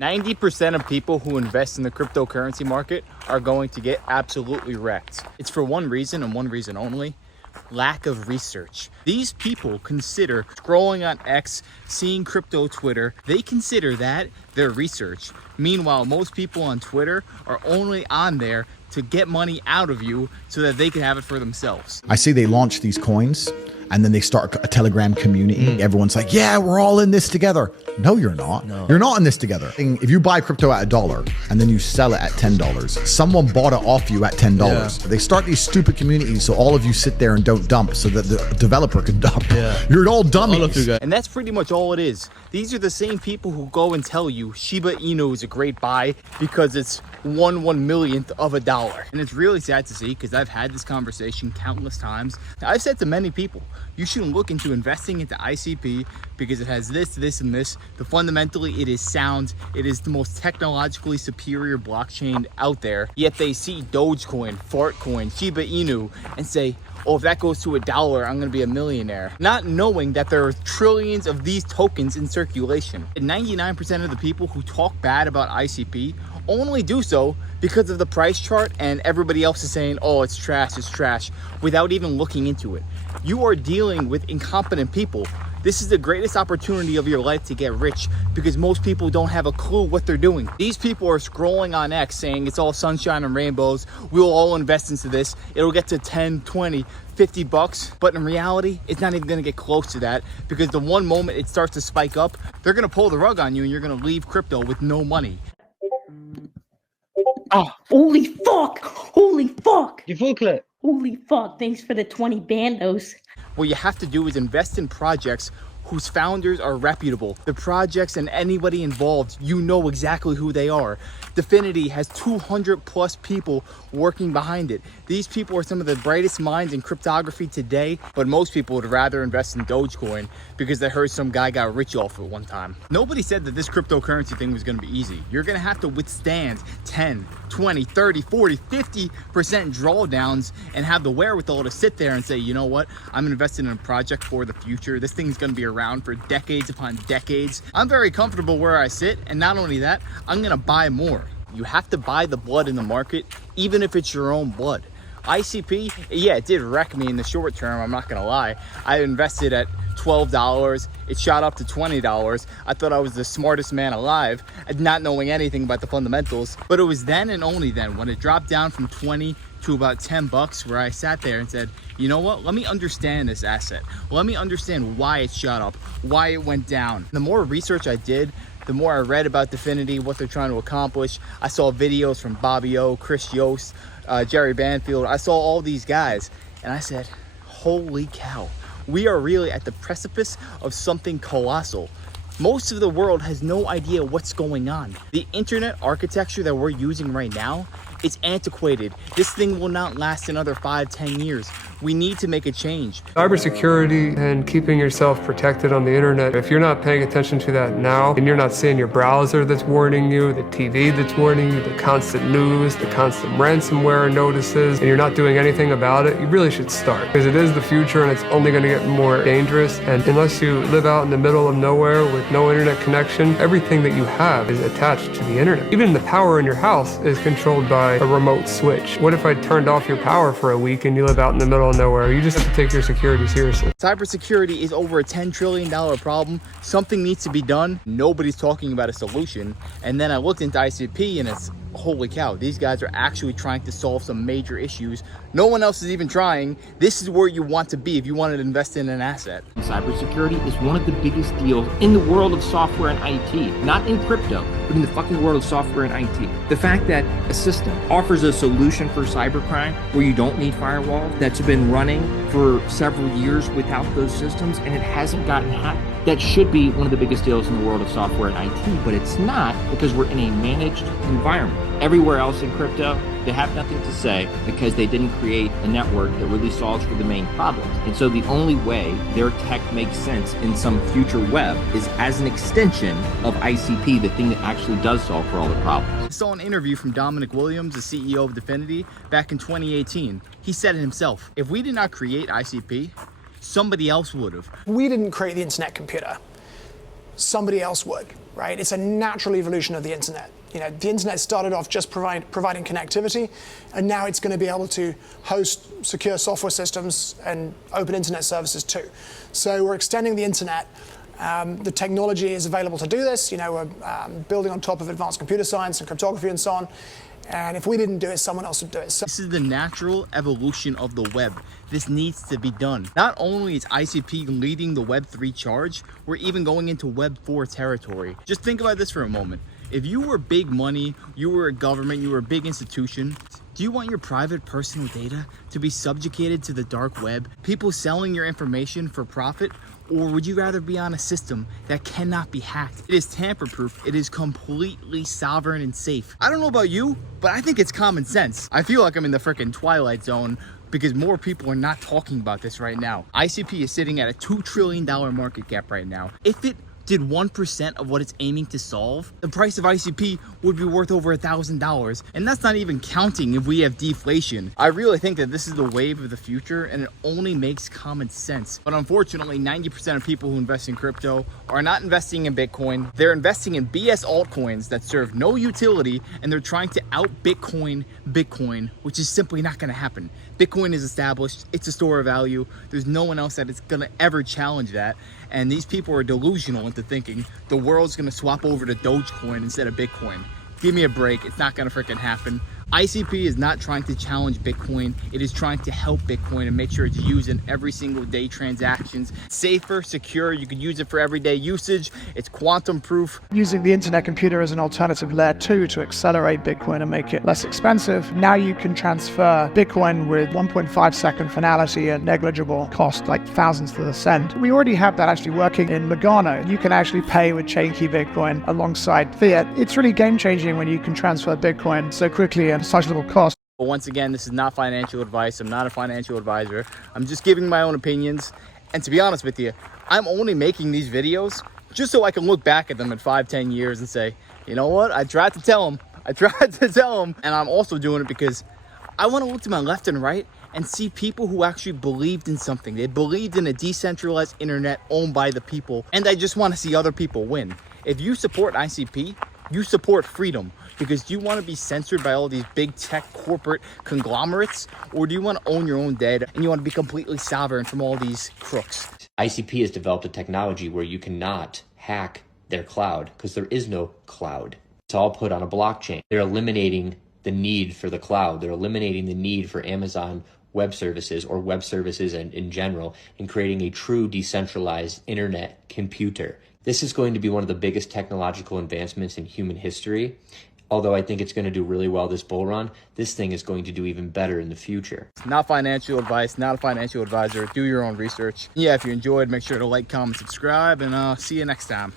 90% of people who invest in the cryptocurrency market are going to get absolutely wrecked. It's for one reason and one reason only: lack of research. These people consider scrolling on X, seeing crypto Twitter, they consider that their research. Meanwhile, most people on Twitter are only on there to get money out of you so that they can have it for themselves. I see they launch these coins and then they start a Telegram community. Everyone's like, yeah, we're all in this together. No, you're not. No. You're not in this together. If you buy crypto at $1 and then you sell it at $10, someone bought it off you at $10. Yeah. They start these stupid communities so all of you sit there and don't dump so that the developer can dump. Yeah. You're all dummies. And that's pretty much all it is. These are the same people who go and tell you Shiba Inu is a great buy because it's 1/1,000,000th of a dollar. And it's really sad to see, because I've had this conversation countless times. I've said to many people, you shouldn't look into investing into ICP because it has this, this, and this. Fundamentally, it is sound. It is the most technologically superior blockchain out there. Yet they see Dogecoin, Fartcoin, Shiba Inu, and say, oh, if that goes to $1, I'm gonna be a millionaire. Not knowing that there are trillions of these tokens in circulation. And 99% of the people who talk bad about ICP only do so because of the price chart, and everybody else is saying, oh, it's trash, without even looking into it. You are dealing with incompetent people. This is the greatest opportunity of your life to get rich, because most people don't have a clue what they're doing. These people are scrolling on X saying it's all sunshine and rainbows. We'll all invest into this. It'll get to 10, 20, $50. But in reality, it's not even gonna get close to that, because the one moment it starts to spike up, they're gonna pull the rug on you and you're gonna leave crypto with no money. Oh, holy fuck! Holy fuck! You full clip. Holy fuck, thanks for the 20 bandos. What you have to do is invest in projects whose founders are reputable. The projects and anybody involved, you know exactly who they are. Dfinity has 200 plus people working behind it. These people are some of the brightest minds in cryptography today, but most people would rather invest in Dogecoin because they heard some guy got rich off it one time. Nobody said that this cryptocurrency thing was gonna be easy. You're gonna have to withstand 10, 20, 30, 40, 50% drawdowns and have the wherewithal to sit there and say, you know what, I'm investing in a project for the future. This thing's gonna be around for decades upon decades. I'm very comfortable where I sit, and not only that, I'm gonna buy more. You have to buy the blood in the market, even if it's your own blood. ICP, yeah, it did wreck me in the short term, I'm not gonna lie. I invested at $12, it shot up to $20. I thought I was the smartest man alive, not knowing anything about the fundamentals. But it was then and only then, when it dropped down from 20 to about $10, where I sat there and said, you know what, let me understand this asset. Let me understand why it shot up, why it went down. The more research I did, the more I read about Dfinity, what they're trying to accomplish. I saw videos from Bobby O, Chris Yost, Jerry Banfield. I saw all these guys, and I said, holy cow, we are really at the precipice of something colossal. Most of the world has no idea what's going on. The internet architecture that we're using right now, it's antiquated. This thing will not last another 5-10 years. We need to make a change. Cybersecurity and keeping yourself protected on the internet, if you're not paying attention to that now, and you're not seeing your browser that's warning you, the TV that's warning you, the constant news, the constant ransomware notices, and you're not doing anything about it, you really should start. Because it is the future and it's only going to get more dangerous. And unless you live out in the middle of nowhere with no internet connection, everything that you have is attached to the internet. Even the power in your house is controlled by a remote switch. What if I turned off your power for a week and you live out in the middle of nowhere? You just have to take your security seriously. Cybersecurity is over a $10 trillion problem. Something needs to be done. Nobody's talking about a solution. And then I looked into ICP and it's, holy cow, these guys are actually trying to solve some major issues. No one else is even trying. This is where you want to be if you wanted to invest in an asset. Cybersecurity is one of the biggest deals in the world of software and IT, not in crypto, but in the fucking world of software and IT. The fact that a system offers a solution for cybercrime where you don't need firewalls, that's been running for several years without those systems, and it hasn't gotten hacked. That should be one of the biggest deals in the world of software and IT, but it's not, because we're in a managed environment. Everywhere else in crypto, they have nothing to say because they didn't create a network that really solves for the main problems. And so the only way their tech makes sense in some future web is as an extension of ICP, the thing that actually does solve for all the problems. I saw an interview from Dominic Williams, the CEO of Dfinity, back in 2018. He said it himself, if we did not create ICP, somebody else would have. We didn't create the internet computer. somebody else would, right? It's a natural evolution of the internet. You know, the internet started off just providing connectivity, and now it's going to be able to host secure software systems and open internet services too. So we're extending the internet. The technology is available to do this. You know, we're building on top of advanced computer science and cryptography and so on. And if we didn't do it, someone else would do it. So this is the natural evolution of the web. This needs to be done. Not only is ICP leading the Web3 charge, we're even going into Web4 territory. Just think about this for a moment. If you were big money, you were a government, you were a big institution, do you want your private personal data to be subjugated to the dark web, people selling your information for profit? Or would you rather be on a system that cannot be hacked? It is tamper-proof. It is completely sovereign and safe. I don't know about you, but I think it's common sense. I feel like I'm in the freaking Twilight Zone because more people are not talking about this right now. ICP is sitting at a $2 trillion market cap right now. If it did 1% of what it's aiming to solve, the price of ICP would be worth over $1,000. And that's not even counting if we have deflation. I really think that this is the wave of the future, and it only makes common sense. But unfortunately, 90% of people who invest in crypto are not investing in Bitcoin. They're investing in BS altcoins that serve no utility, and they're trying to out Bitcoin, which is simply not gonna happen. Bitcoin is established, it's a store of value. There's no one else that is gonna ever challenge that. And these people are delusional into thinking the world's gonna swap over to Dogecoin instead of Bitcoin. Give me a break, it's not gonna freaking happen. ICP is not trying to challenge Bitcoin. It is trying to help Bitcoin and make sure it's used in every single day transactions. Safer, secure, you can use it for everyday usage. It's quantum proof. Using the internet computer as an alternative layer 2 to accelerate Bitcoin and make it less expensive. Now you can transfer Bitcoin with 1.5 second finality and negligible cost, like thousands to the cent. We already have that actually working in Lugano. You can actually pay with chain key Bitcoin alongside fiat. It's really game changing when you can transfer Bitcoin so quickly and such little cost. But once again, this is not financial advice. I'm not a financial advisor. I'm just giving my own opinions. And to be honest with you, I'm only making these videos just so I can look back at them in 5-10 years and say, you know what? I tried to tell them. And I'm also doing it because I want to look to my left and right and see people who actually believed in something. They believed in a decentralized internet owned by the people. And I just want to see other people win. If you support ICP, you support freedom. Because do you want to be censored by all these big tech corporate conglomerates? Or do you want to own your own data and you want to be completely sovereign from all these crooks? ICP has developed a technology where you cannot hack their cloud because there is no cloud. It's all put on a blockchain. They're eliminating the need for the cloud. They're eliminating the need for Amazon Web Services or web services in general, and creating a true decentralized internet computer. This is going to be one of the biggest technological advancements in human history. Although I think it's going to do really well this bull run, this thing is going to do even better in the future. Not financial advice, not a financial advisor. Do your own research. Yeah, if you enjoyed, make sure to like, comment, subscribe, and see you next time.